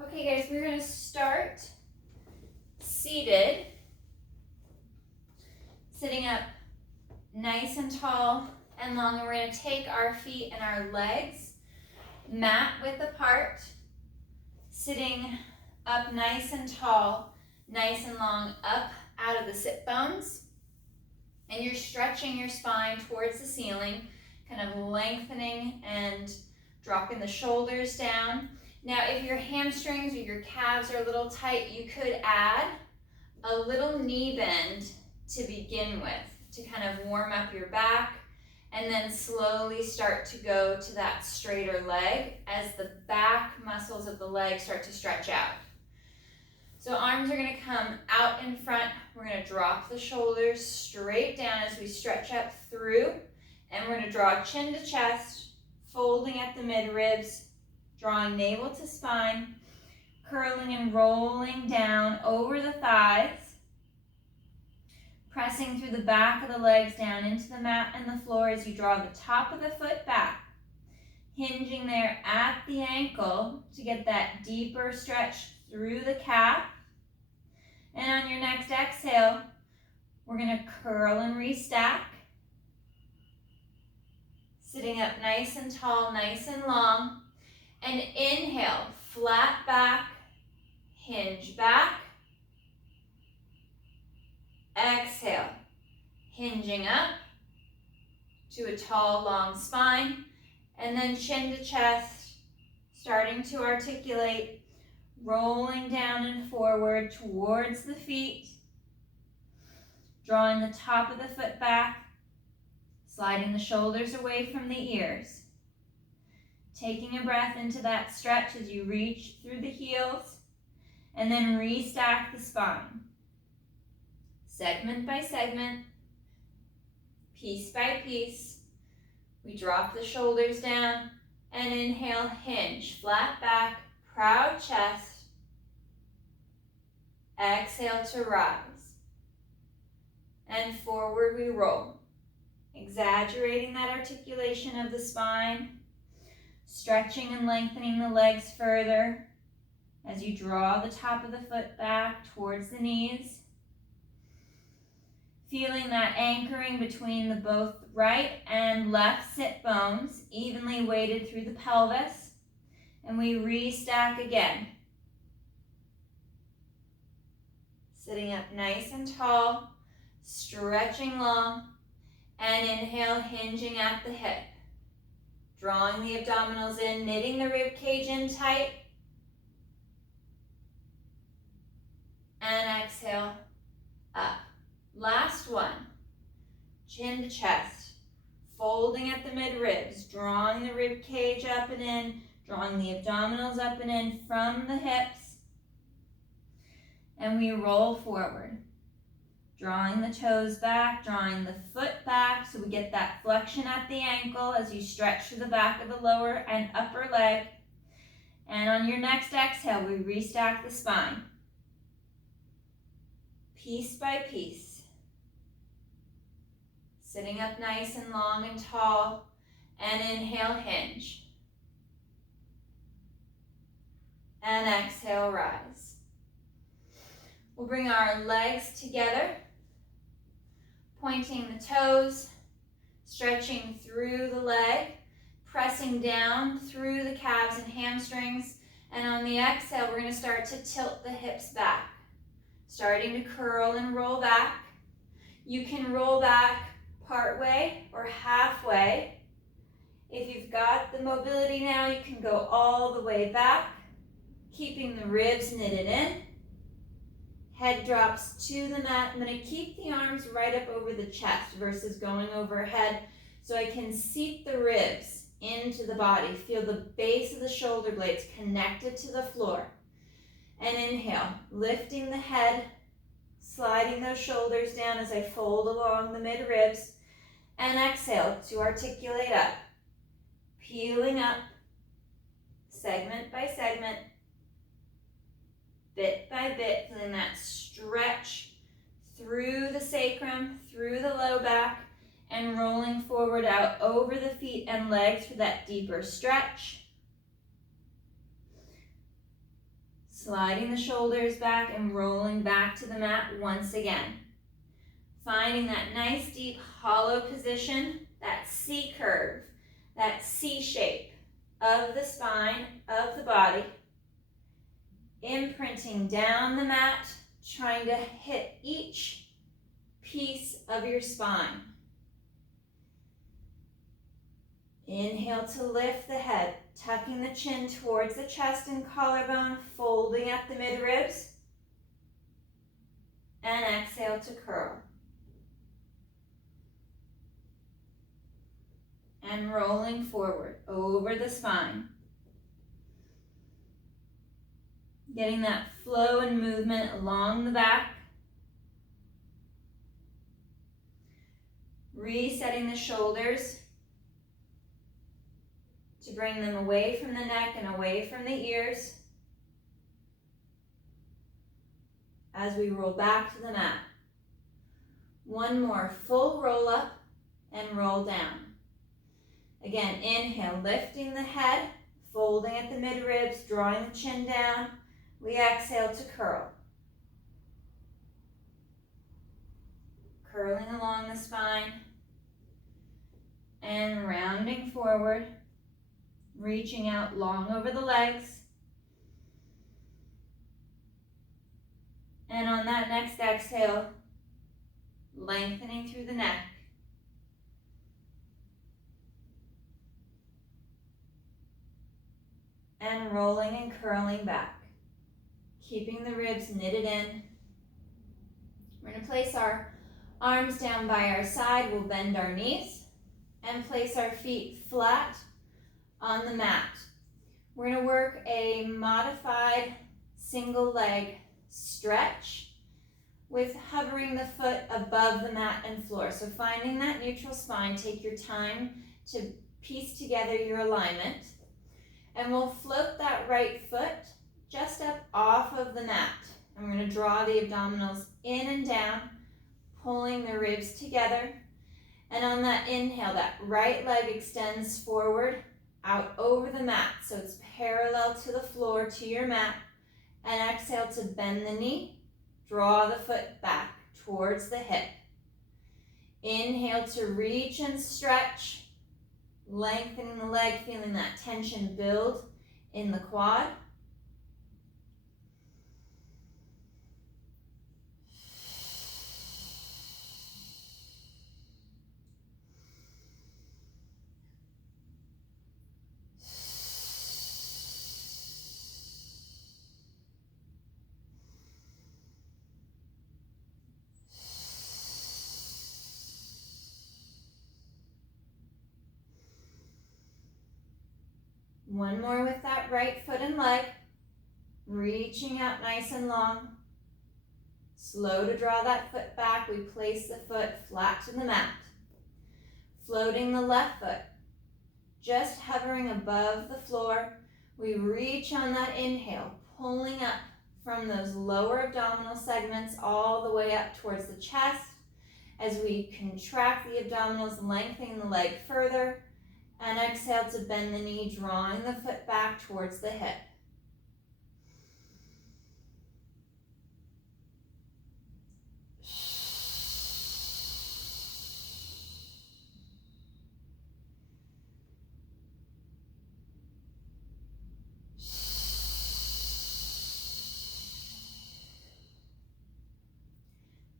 Okay guys, we're going to start seated, sitting up nice and tall and long, and we're going to take our feet and our legs mat width apart, sitting up nice and tall, nice and long, up out of the sit bones, and you're stretching your spine towards the ceiling, kind of lengthening and dropping the shoulders down. Now, if your hamstrings or your calves are a little tight, you could add a little knee bend to begin with to kind of warm up your back, and then slowly start to go to that straighter leg as the back muscles of the leg start to stretch out. So arms are going to come out in front. We're going to drop the shoulders straight down as we stretch up through, and we're going to draw chin to chest, folding at the mid-ribs, drawing navel to spine, curling and rolling down over the thighs, pressing through the back of the legs down into the mat and the floor as you draw the top of the foot back, hinging there at the ankle to get that deeper stretch through the calf. And on your next exhale, we're going to curl and restack, sitting up nice and tall, nice and long. And inhale, flat back, hinge back. Exhale, hinging up to a tall, long spine. And then chin to chest, starting to articulate, rolling down and forward towards the feet, drawing the top of the foot back, sliding the shoulders away from the ears. Taking a breath into that stretch as you reach through the heels, and then restack the spine. Segment by segment, piece by piece, we drop the shoulders down and inhale, hinge, flat back, proud chest. Exhale to rise. And forward we roll, exaggerating that articulation of the spine, stretching and lengthening the legs further as you draw the top of the foot back towards the knees. Feeling that anchoring between the both right and left sit bones, evenly weighted through the pelvis. And we restack again. Sitting up nice and tall, stretching long, and inhale, hinging at the hip. Drawing the abdominals in, knitting the rib cage in tight. And exhale, up. Last one. Chin to chest. Folding at the mid-ribs, drawing the rib cage up and in, drawing the abdominals up and in from the hips. And we roll forward. Drawing the toes back, drawing the foot back so we get that flexion at the ankle as you stretch through the back of the lower and upper leg. And on your next exhale, we restack the spine. Piece by piece. Sitting up nice and long and tall. And inhale, hinge. And exhale, rise. We'll bring our legs together, pointing the toes, stretching through the leg, pressing down through the calves and hamstrings. And on the exhale, we're going to start to tilt the hips back, starting to curl and roll back. You can roll back part way or halfway. If you've got the mobility now, you can go all the way back, keeping the ribs knitted in. Head drops to the mat. I'm going to keep the arms right up over the chest versus going overhead so I can seat the ribs into the body. Feel the base of the shoulder blades connected to the floor. And inhale, lifting the head, sliding those shoulders down as I fold along the mid-ribs. And exhale to articulate up, peeling up, segment by segment, bit by bit, feeling that stretch through the sacrum, through the low back, and rolling forward out over the feet and legs for that deeper stretch. Sliding the shoulders back and rolling back to the mat once again. Finding that nice deep hollow position, that C curve, that C shape of the spine, of the body. Imprinting down the mat, trying to hit each piece of your spine. Inhale to lift the head, tucking the chin towards the chest and collarbone, folding at the midribs. And exhale to curl. And rolling forward over the spine. Getting that flow and movement along the back. Resetting the shoulders to bring them away from the neck and away from the ears as we roll back to the mat. One more full roll up and roll down. Again, inhale, lifting the head, folding at the midribs, drawing the chin down. We exhale to curl. Curling along the spine and rounding forward, reaching out long over the legs. And on that next exhale, lengthening through the neck. And rolling and curling back. Keeping the ribs knitted in. We're going to place our arms down by our side. We'll bend our knees and place our feet flat on the mat. We're going to work a modified single leg stretch with hovering the foot above the mat and floor. So finding that neutral spine, take your time to piece together your alignment. And we'll float that right foot just up off of the mat. And we're going to draw the abdominals in and down, pulling the ribs together. And on that inhale, that right leg extends forward, out over the mat. So it's parallel to the floor, to your mat. And exhale to bend the knee, draw the foot back towards the hip. Inhale to reach and stretch, lengthening the leg, feeling that tension build in the quad. One more with that right foot and leg, reaching out nice and long. Slow to draw that foot back. We place the foot flat to the mat. Floating the left foot, just hovering above the floor. We reach on that inhale, pulling up from those lower abdominal segments all the way up towards the chest. As we contract the abdominals, lengthening the leg further. And exhale to bend the knee, drawing the foot back towards the hip.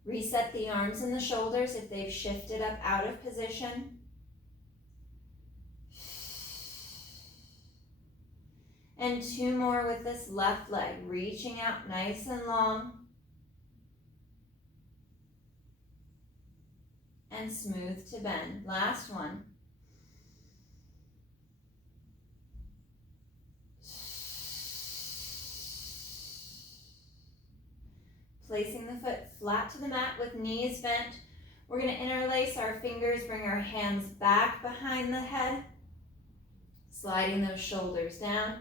Reset the arms and the shoulders if they've shifted up out of position. And two more with this left leg, reaching out nice and long. And smooth to bend. Last one. Placing the foot flat to the mat with knees bent. We're going to interlace our fingers, bring our hands back behind the head. Sliding those shoulders down.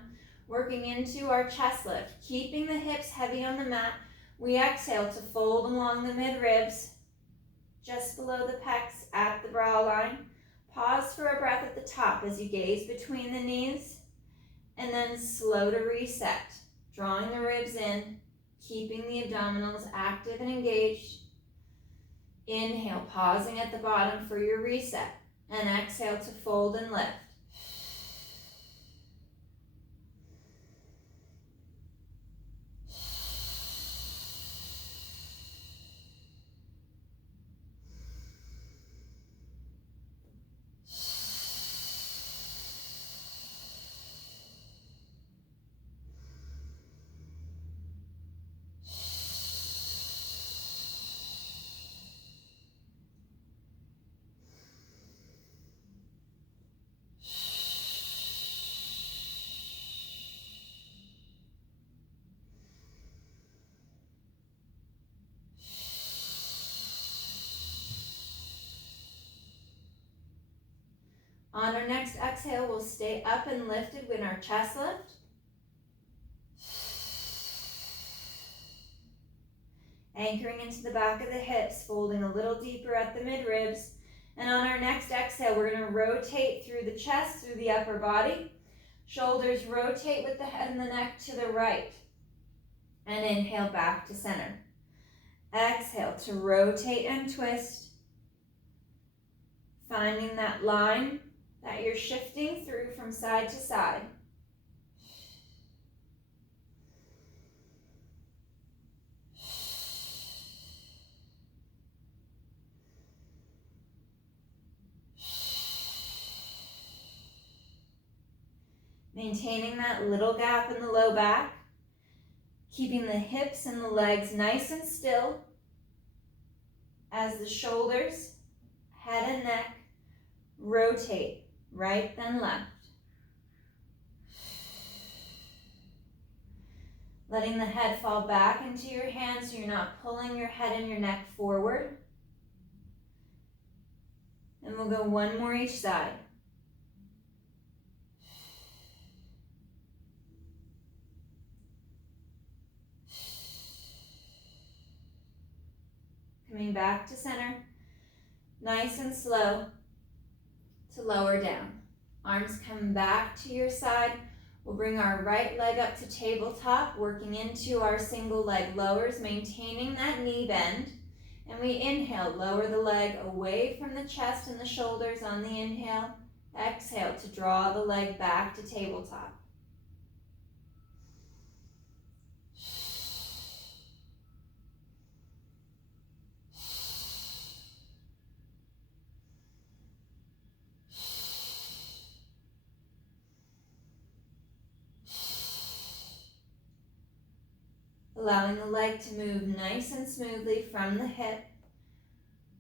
Working into our chest lift, keeping the hips heavy on the mat. We exhale to fold along the mid-ribs, just below the pecs at the brow line. Pause for a breath at the top as you gaze between the knees, and then slow to reset. drawing the ribs in, keeping the abdominals active and engaged. Inhale, pausing at the bottom for your reset. And exhale to fold and lift. On our next exhale, we'll stay up and lifted with our chest lift. Anchoring into the back of the hips, folding a little deeper at the mid-ribs. And on our next exhale, we're going to rotate through the chest, through the upper body. Shoulders rotate with the head and the neck to the right. And inhale back to center. Exhale to rotate and twist. Finding that line that you're shifting through from side to side. Maintaining that little gap in the low back. Keeping the hips and the legs nice and still as the shoulders, head and neck rotate right then left. Letting the head fall back into your hands so you're not pulling your head and your neck forward. And we'll go one more each side. Coming back to center, nice and slow to lower down. Arms come back to your side. We'll bring our right leg up to tabletop, working into our single leg lowers, maintaining that knee bend. And we inhale, lower the leg away from the chest and the shoulders on the inhale. Exhale to draw the leg back to tabletop. Allowing the leg to move nice and smoothly from the hip,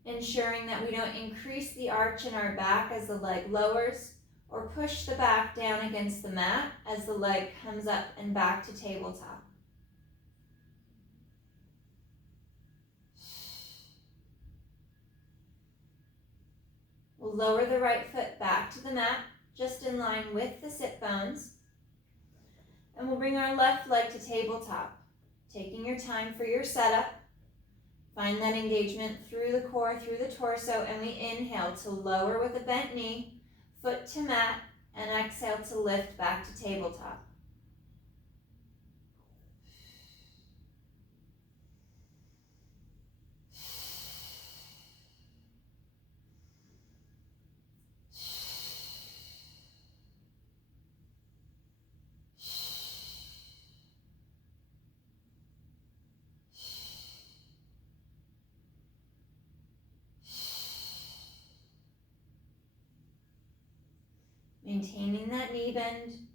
ensuring that we don't increase the arch in our back as the leg lowers, or push the back down against the mat as the leg comes up and back to tabletop. We'll lower the right foot back to the mat, just in line with the sit bones, and we'll bring our left leg to tabletop. Taking your time for your setup. Find that engagement through the core, through the torso, and we inhale to lower with a bent knee, foot to mat, and exhale to lift back to tabletop. Maintaining that knee bend,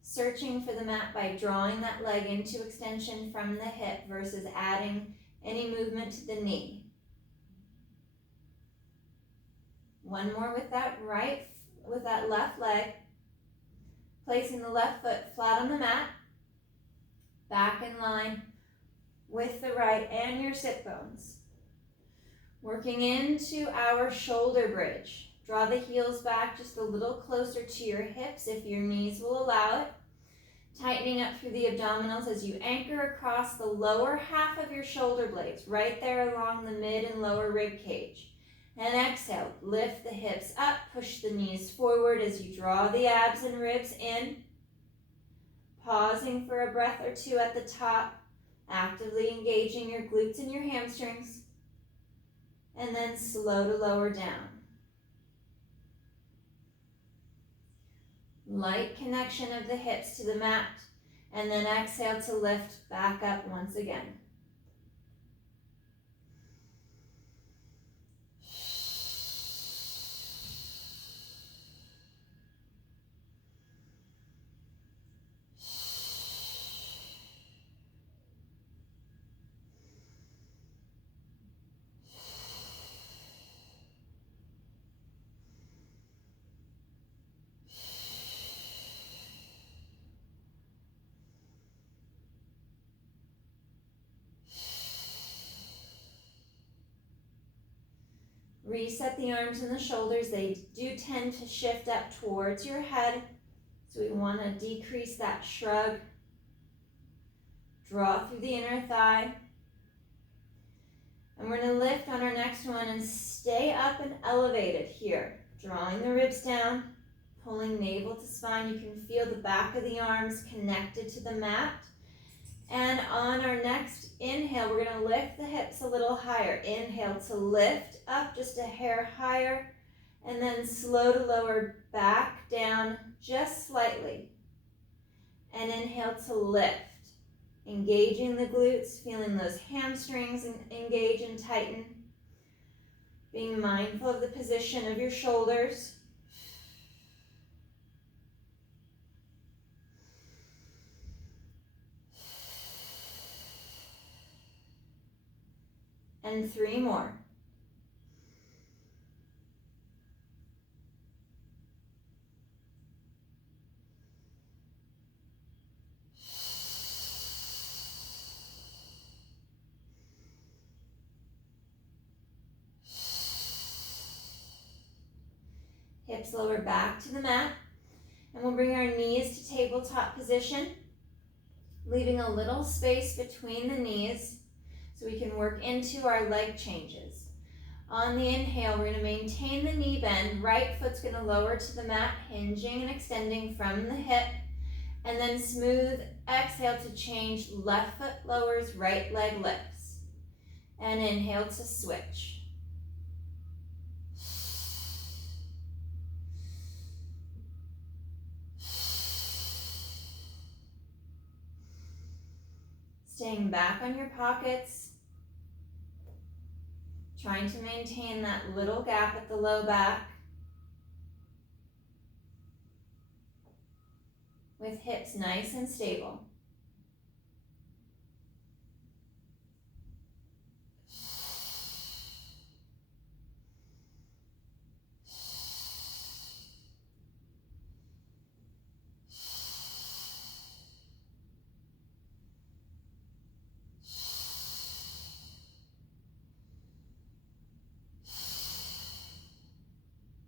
searching for the mat by drawing that leg into extension from the hip versus adding any movement to the knee. One more with that left leg. Placing the left foot flat on the mat, back in line with the right and your sit bones. Working into our shoulder bridge. Draw the heels back just a little closer to your hips if your knees will allow it. Tightening up through the abdominals as you anchor across the lower half of your shoulder blades, right there along the mid and lower rib cage. And exhale, lift the hips up, push the knees forward as you draw the abs and ribs in. pausing for a breath or two at the top, actively engaging your glutes and your hamstrings, and then slow to lower down. Light connection of the hips to the mat, and then exhale to lift back up once again. Reset the arms and the shoulders. They do tend to shift up towards your head, so we want to decrease that shrug. Draw through the inner thigh. And we're going to lift on our next one and stay up and elevated here. Drawing the ribs down, pulling navel to spine. You can feel the back of the arms connected to the mat. And on our next inhale, we're going to lift the hips a little higher. Inhale to lift up just a hair higher, and then slow to lower back down just slightly. And inhale to lift, engaging the glutes, feeling those hamstrings engage and tighten. Being mindful of the position of your shoulders. And 3 more. Hips lower back to the mat. And we'll bring our knees to tabletop position, leaving a little space between the knees so we can work into our leg changes. On the inhale, we're going to maintain the knee bend. Right foot's going to lower to the mat, hinging and extending from the hip. And then smooth exhale to change. Left foot lowers, right leg lifts. And inhale to switch. Staying back on your pockets. Trying to maintain that little gap at the low back. With hips nice and stable.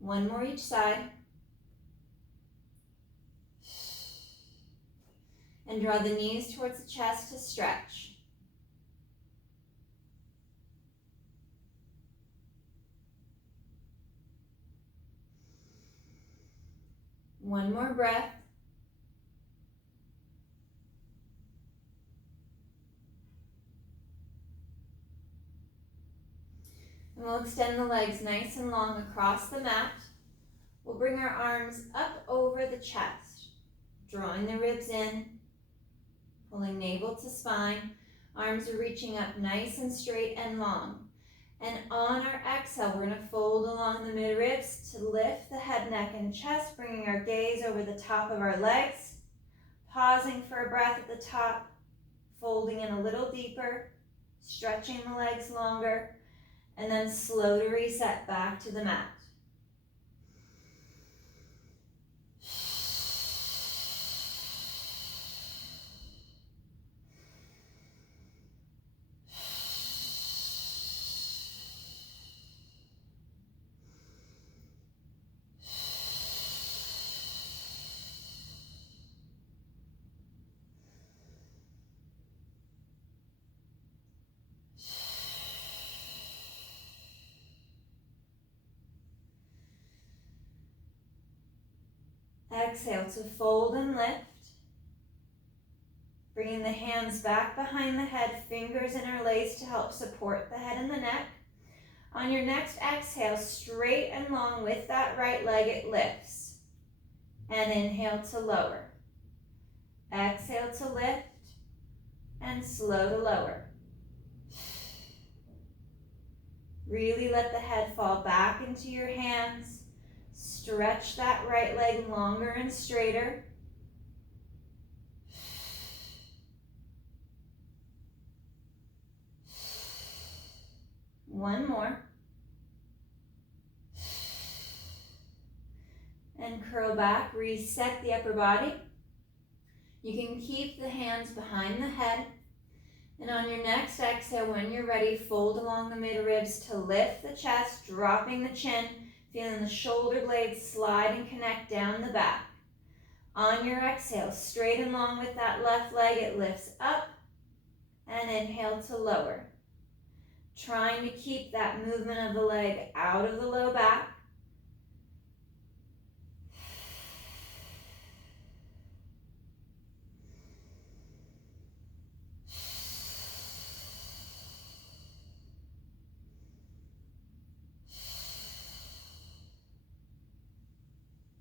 One more each side. And draw the knees towards the chest to stretch. One more breath. And we'll extend the legs nice and long across the mat. We'll bring our arms up over the chest, drawing the ribs in, pulling navel to spine. Arms are reaching up nice and straight and long. And on our exhale, we're going to fold along the mid-ribs to lift the head, neck, and chest, bringing our gaze over the top of our legs, pausing for a breath at the top, folding in a little deeper, stretching the legs longer, and then slow to reset back to the mat. Exhale to fold and lift. Bringing the hands back behind the head, fingers interlaced to help support the head and the neck. On your next exhale, straight and long with that right leg, it lifts. And inhale to lower. Exhale to lift and slow to lower. Really let the head fall back into your hands. Stretch that right leg longer and straighter. One more. And curl back, reset the upper body. You can keep the hands behind the head. And on your next exhale, when you're ready, fold along the mid-ribs to lift the chest, dropping the chin, feeling the shoulder blades slide and connect down the back. On your exhale, straight and long with that left leg, it lifts up, and inhale to lower. Trying to keep that movement of the leg out of the low back.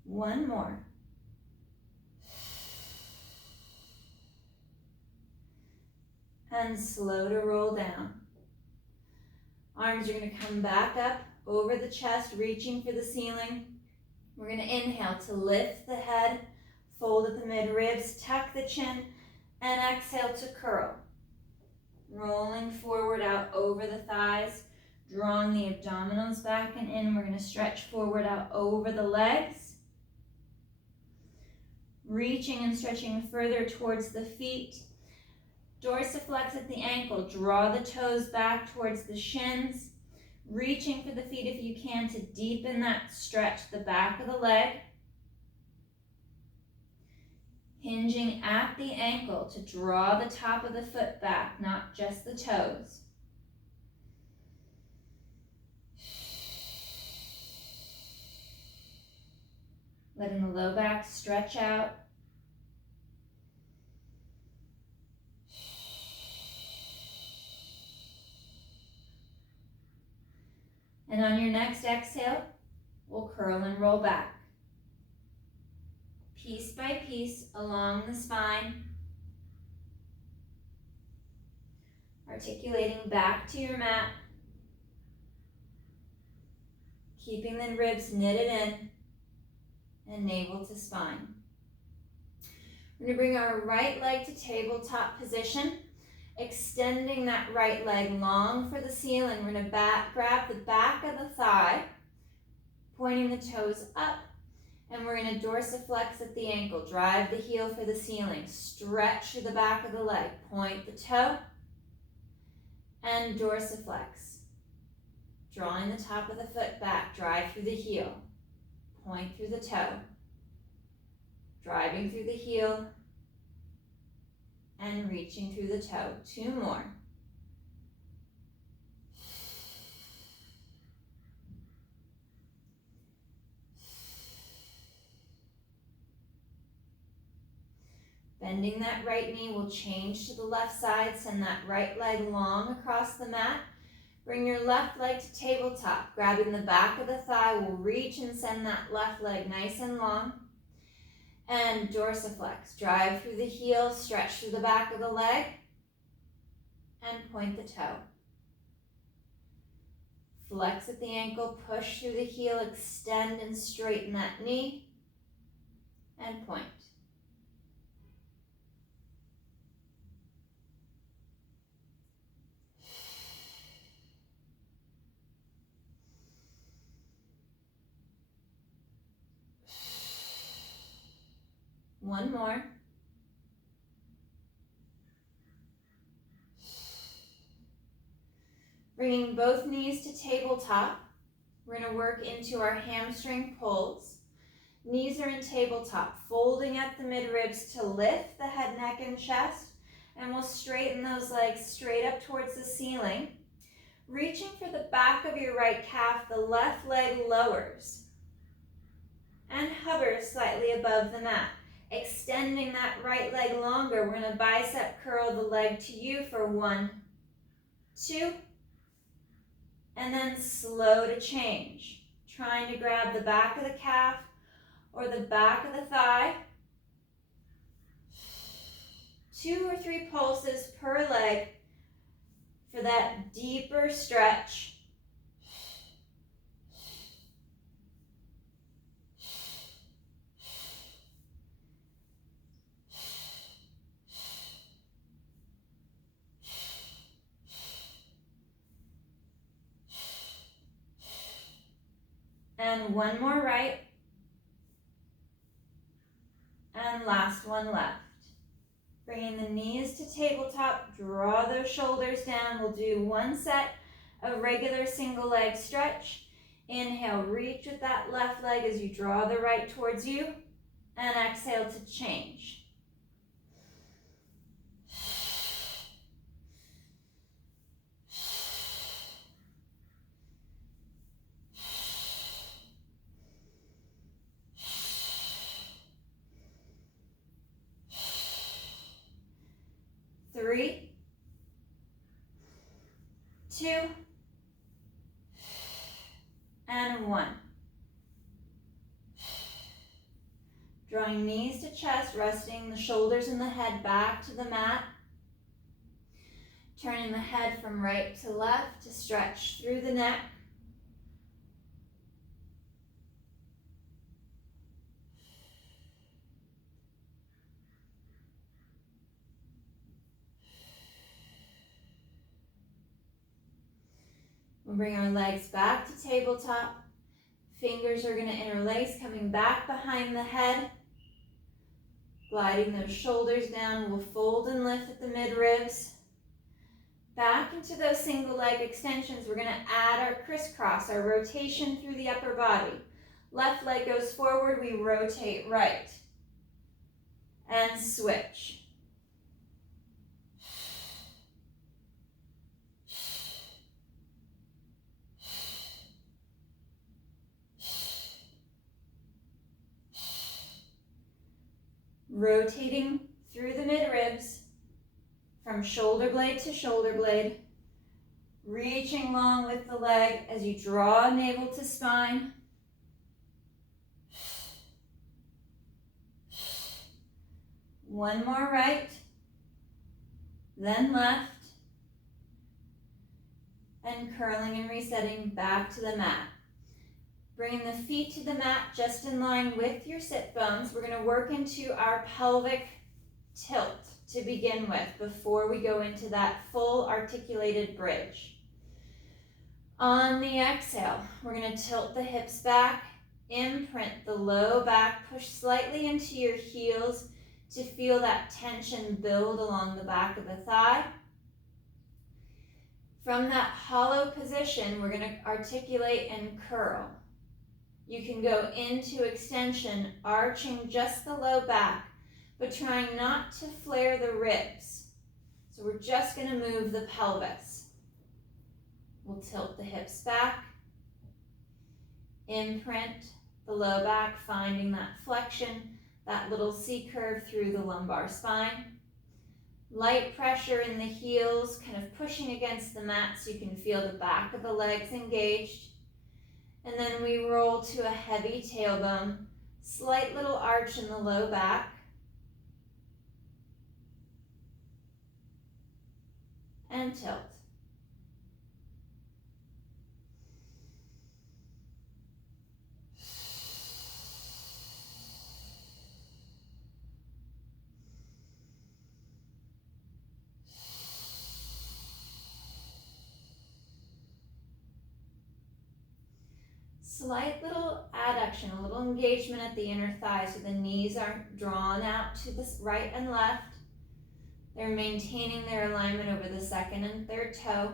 One more. And slow to roll down. Arms are going to come back up over the chest, reaching for the ceiling. We're going to inhale to lift the head, fold at the mid-ribs, tuck the chin, and exhale to curl. Rolling forward out over the thighs, drawing the abdominals back and in. We're going to stretch forward out over the legs. Reaching and stretching further towards the feet. Dorsiflex at the ankle, draw the toes back towards the shins, reaching for the feet if you can to deepen that stretch, the back of the leg. Hinging at the ankle to draw the top of the foot back, not just the toes. Letting the low back stretch out. And on your next exhale, we'll curl and roll back. Piece by piece along the spine. Articulating back to your mat. Keeping the ribs knitted in and navel to spine. We're going to bring our right leg to tabletop position. Extending that right leg long for the ceiling. We're going to grab the back of the thigh, pointing the toes up, and we're going to dorsiflex at the ankle. Drive the heel for the ceiling. Stretch through the back of the leg. Point the toe, and dorsiflex. Drawing the top of the foot back. Drive through the heel. Point through the toe. Driving through the heel, and reaching through the toe. Two more. Bending that right knee, we'll change to the left side. Send that right leg long across the mat. Bring your left leg to tabletop. Grabbing the back of the thigh, we'll reach and send that left leg nice and long. And dorsiflex. Drive through the heel, stretch through the back of the leg, and point the toe. Flex at the ankle, push through the heel, extend and straighten that knee, and point. One more. Bringing both knees to tabletop. We're going to work into our hamstring pulls. Knees are in tabletop, folding at the mid-ribs to lift the head, neck, and chest. And we'll straighten those legs straight up towards the ceiling. Reaching for the back of your right calf, the left leg lowers and hovers slightly above the mat. Extending that right leg longer. We're going to bicep curl the leg to you for 1, 2, and then slow to change. Trying to grab the back of the calf or the back of the thigh. 2 or 3 pulses per leg for that deeper stretch. And one more right. And last one left. Bringing the knees to tabletop, draw those shoulders down. We'll do 1 set of regular single leg stretch. Inhale, reach with that left leg as you draw the right towards you. And exhale to change. Three, 2, and 1. Drawing knees to chest, resting the shoulders and the head back to the mat. Turning the head from right to left to stretch through the neck. We'll bring our legs back to tabletop. Fingers are going to interlace, coming back behind the head. Gliding those shoulders down, we'll fold and lift at the mid-ribs. Back into those single leg extensions, we're going to add our crisscross, our rotation through the upper body. Left leg goes forward, we rotate right. And switch. Rotating through the mid-ribs from shoulder blade to shoulder blade. Reaching long with the leg as you draw navel to spine. One more right, then left. And curling and resetting back to the mat. Bringing the feet to the mat just in line with your sit bones. We're going to work into our pelvic tilt to begin with before we go into that full articulated bridge. On the exhale, we're going to tilt the hips back, imprint the low back, push slightly into your heels to feel that tension build along the back of the thigh. From that hollow position, we're going to articulate and curl. You can go into extension, arching just the low back, but trying not to flare the ribs. So we're just going to move the pelvis. We'll tilt the hips back, imprint the low back, finding that flexion, that little C curve through the lumbar spine. Light pressure in the heels, kind of pushing against the mat so you can feel the back of the legs engaged. And then we roll to a heavy tailbone, slight little arch in the low back. And tilt. Slight little adduction, a little engagement at the inner thigh so the knees aren't drawn out to the right and left. They're maintaining their alignment over the second and third toe.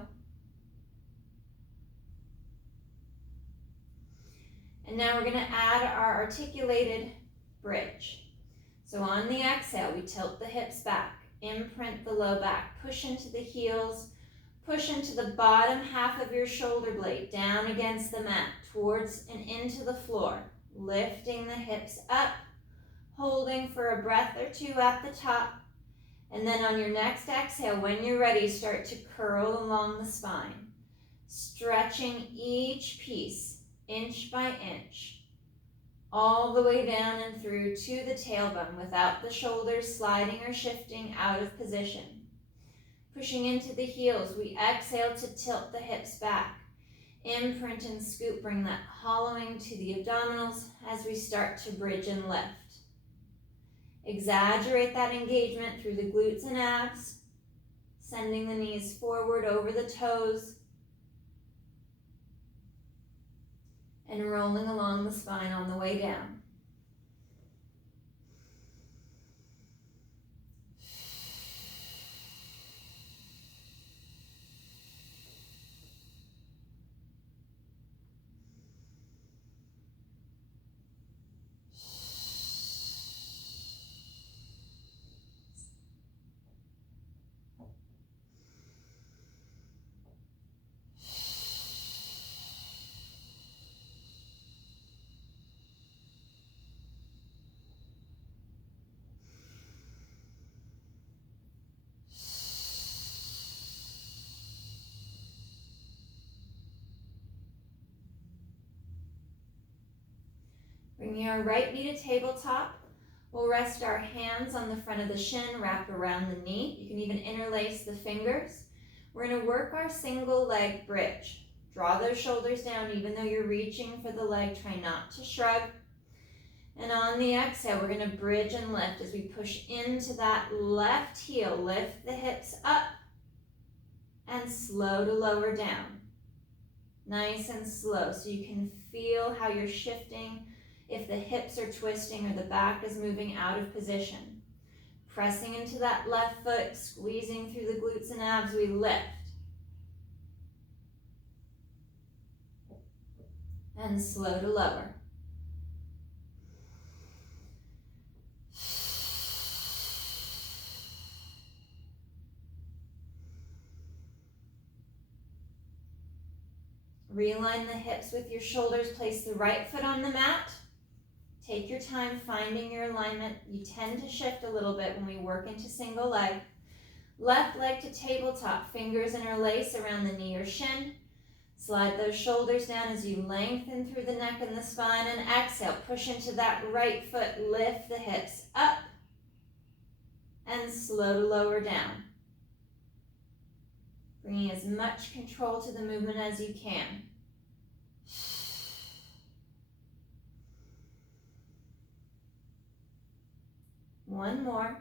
And now we're going to add our articulated bridge. So on the exhale, we tilt the hips back, imprint the low back, push into the heels, push into the bottom half of your shoulder blade, down against the mat, towards and into the floor, lifting the hips up, holding for a breath or two at the top. And then on your next exhale, when you're ready, start to curl along the spine, stretching each piece inch by inch, all the way down and through to the tailbone without the shoulders sliding or shifting out of position. Pushing into the heels, we exhale to tilt the hips back. Imprint and scoop, bring that hollowing to the abdominals as we start to bridge and lift. Exaggerate that engagement through the glutes and abs, sending the knees forward over the toes, and rolling along the spine on the way down. Bringing our right knee to tabletop, we'll rest our hands on the front of the shin, wrap around the knee. You can even interlace the fingers. We're going to work our single leg bridge. Draw those shoulders down even though you're reaching for the leg. Try not to shrug. And on the exhale, we're going to bridge and lift as we push into that left heel. Lift the hips up and slow to lower down. Nice and slow so you can feel how you're shifting if the hips are twisting or the back is moving out of position. Pressing into that left foot, squeezing through the glutes and abs, we lift. And slow to lower. Realign the hips with your shoulders. Place the right foot on the mat. Take your time finding your alignment. You tend to shift a little bit when we work into single leg. Left leg to tabletop. Fingers interlace around the knee or shin. Slide those shoulders down as you lengthen through the neck and the spine. And exhale, push into that right foot. Lift the hips up. And slow to lower down. Bringing as much control to the movement as you can. One more.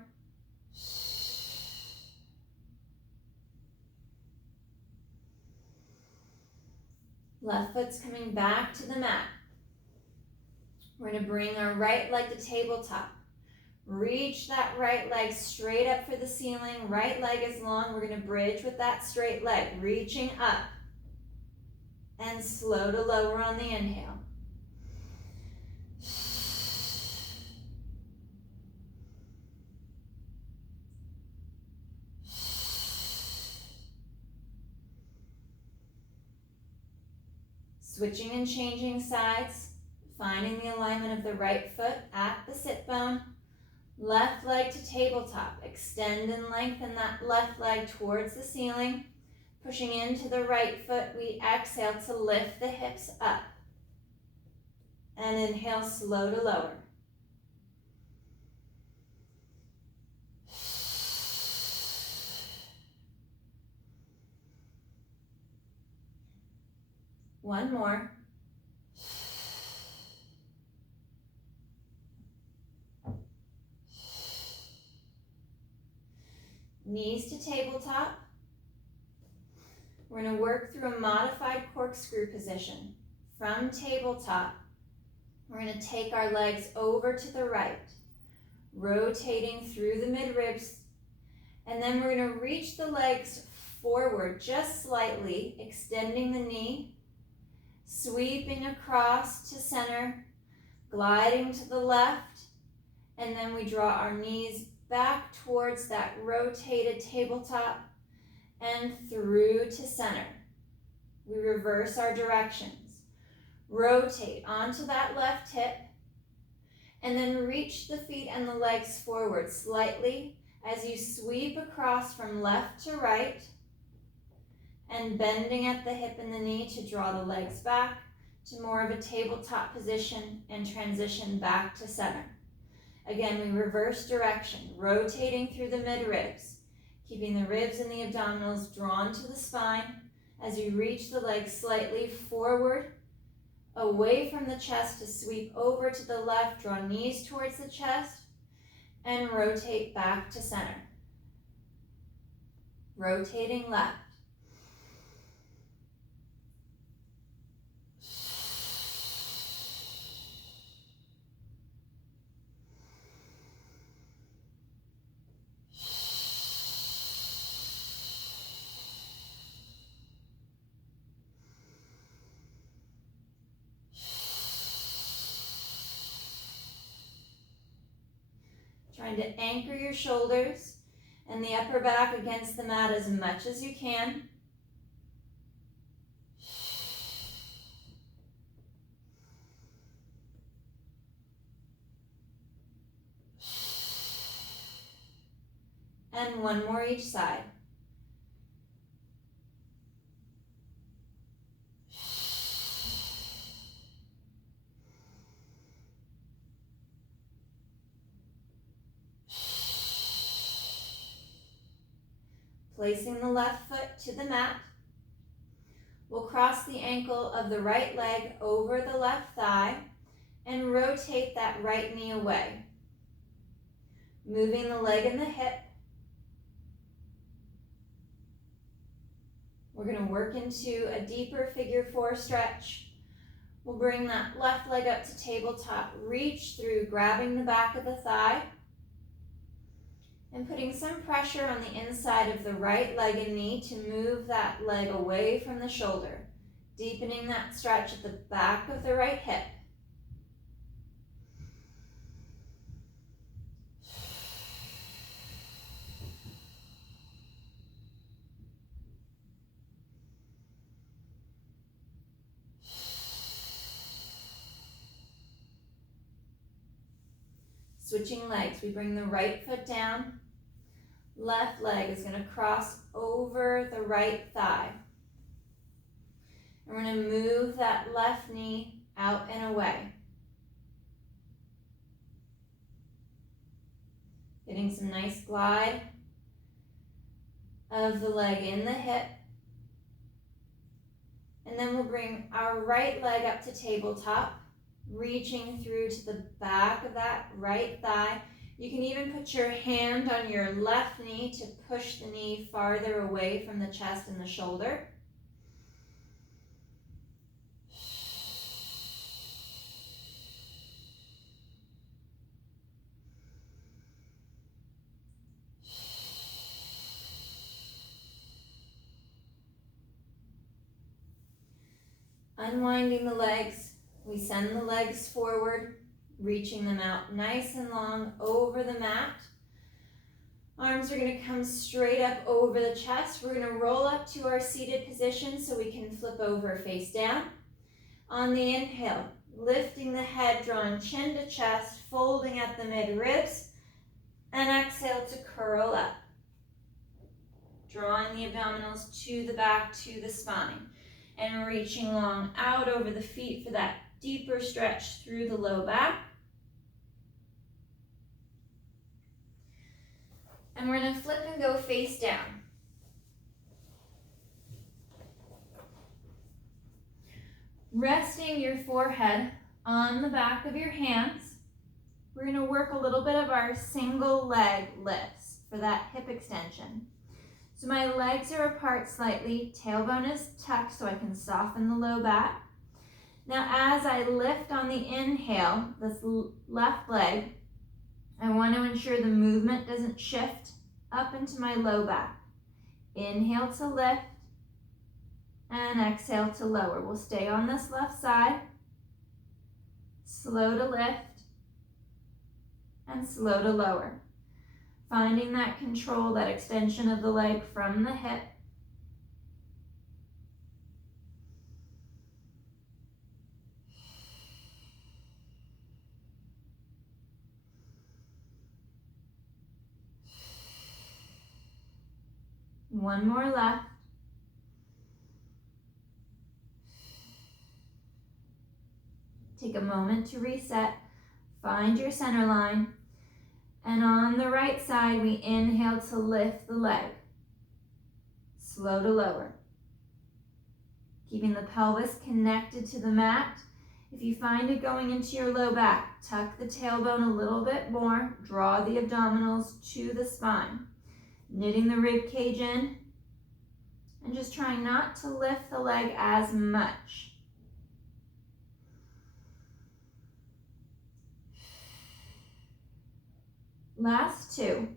Left foot's coming back to the mat. We're going to bring our right leg to tabletop. Reach that right leg straight up for the ceiling. Right leg is long. We're going to bridge with that straight leg, reaching up. And slow to lower on the inhale. Switching and changing sides, finding the alignment of the right foot at the sit bone. Left leg to tabletop. Extend and lengthen that left leg towards the ceiling. Pushing into the right foot, we exhale to lift the hips up. And inhale, slow to lower. One more. Knees to tabletop. We're going to work through a modified corkscrew position. From tabletop, we're going to take our legs over to the right, rotating through the mid-ribs, and then we're going to reach the legs forward just slightly, extending the knee, sweeping across to center, gliding to the left, and then we draw our knees back towards that rotated tabletop and through to center. We reverse our directions. Rotate onto that left hip And then reach the feet and the legs forward slightly as you sweep across from left to right, and bending at the hip and the knee to draw the legs back to more of a tabletop position and transition back to center. Again, we reverse direction, rotating through the mid-ribs, keeping the ribs and the abdominals drawn to the spine as you reach the legs slightly forward, away from the chest to sweep over to the left, draw knees towards the chest, and rotate back to center. Rotating left. Trying to anchor your shoulders and the upper back against the mat as much as you can. And one more each side. Placing the left foot to the mat, we'll cross the ankle of the right leg over the left thigh and rotate that right knee away. Moving the leg and the hip. We're going to work into a deeper figure 4 stretch. We'll bring that left leg up to tabletop, reach through, grabbing the back of the thigh, and putting some pressure on the inside of the right leg and knee to move that leg away from the shoulder, deepening that stretch at the back of the right hip. Switching legs, we bring the right foot down. Left leg is going to cross over the right thigh. And we're going to move that left knee out and away. Getting some nice glide of the leg in the hip. And then we'll bring our right leg up to tabletop, reaching through to the back of that right thigh. You can even put your hand on your left knee to push the knee farther away from the chest and the shoulder. Unwinding the legs, we send the legs forward, reaching them out nice and long over the mat. Arms are going to come straight up over the chest. We're going to roll up to our seated position so we can flip over face down. On the inhale, lifting the head, drawing chin to chest, folding at the mid-ribs, and exhale to curl up. Drawing the abdominals to the back, to the spine, and reaching long out over the feet for that deeper stretch through the low back. And we're going to flip and go face down. Resting your forehead on the back of your hands, we're going to work a little bit of our single leg lifts for that hip extension. So my legs are apart slightly, tailbone is tucked so I can soften the low back. Now as I lift on the inhale, this left leg, I want to ensure the movement doesn't shift up into my low back. Inhale to lift and exhale to lower. We'll stay on this left side. Slow to lift and slow to lower. Finding that control, that extension of the leg from the hip. One more left. Take a moment to reset. Find your center line. And on the right side, we inhale to lift the leg. Slow to lower. Keeping the pelvis connected to the mat. If you find it going into your low back, tuck the tailbone a little bit more. Draw the abdominals to the spine. Knitting the rib cage in. And just trying not to lift the leg as much. Last two.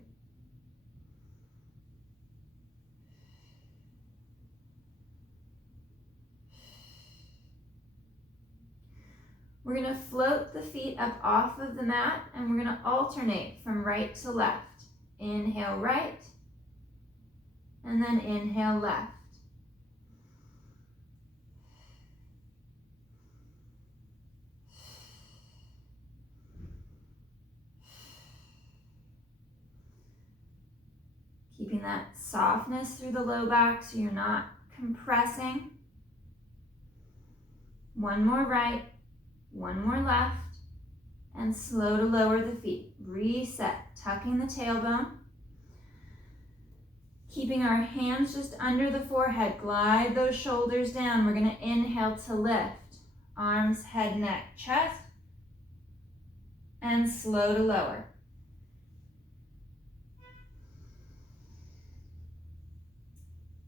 We're going to float the feet up off of the mat and we're going to alternate from right to left. Inhale right and then inhale left. Keeping that softness through the low back so you're not compressing. One more right, one more left, and slow to lower the feet. Reset, tucking the tailbone. Keeping our hands just under the forehead, glide those shoulders down. We're going to inhale to lift. Arms, head, neck, chest, and slow to lower.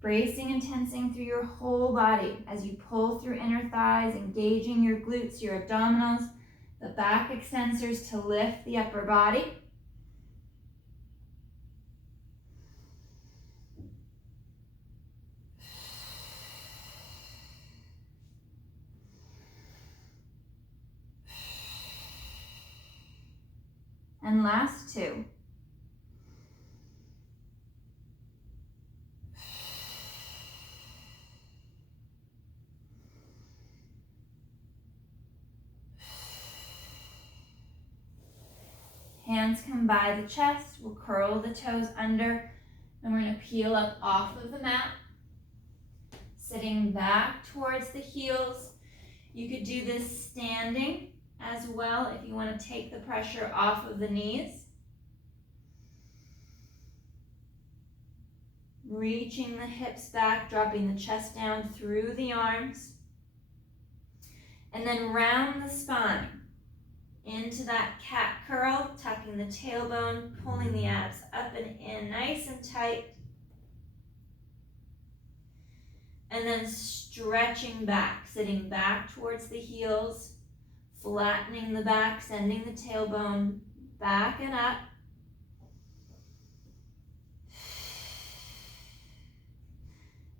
Bracing and tensing through your whole body as you pull through inner thighs, engaging your glutes, your abdominals, the back extensors to lift the upper body. And last two. Hands come by the chest, we'll curl the toes under, and we're going to peel up off of the mat. Sitting back towards the heels. You could do this standing as well if you want to take the pressure off of the knees. Reaching the hips back, dropping the chest down through the arms. And then round the spine. Into that cat curl, tucking the tailbone, pulling the abs up and in, nice and tight. And then stretching back, sitting back towards the heels, flattening the back, sending the tailbone back and up.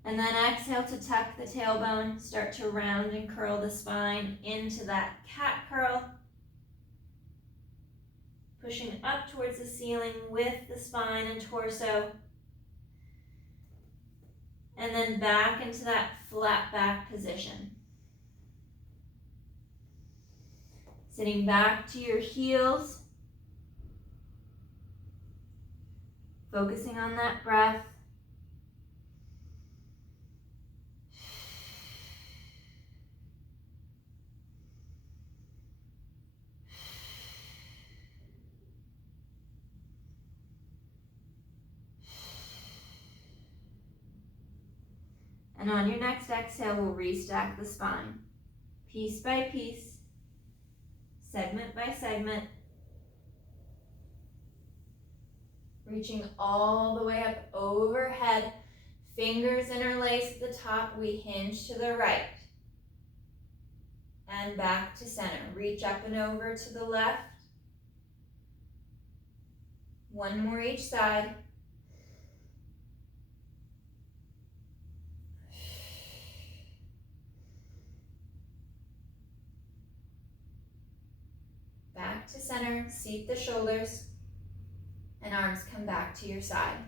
And then exhale to tuck the tailbone, start to round and curl the spine into that cat curl. Pushing up towards the ceiling with the spine and torso. And then back into that flat back position. Sitting back to your heels. Focusing on that breath. And on your next exhale, we'll restack the spine. Piece by piece, segment by segment. Reaching all the way up overhead. Fingers interlace at the top, we hinge to the right. And back to center. Reach up and over to the left. One more each side. Back to center, seat the shoulders, and arms come back to your side.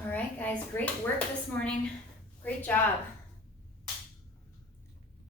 All right, guys, great work this morning. Great job.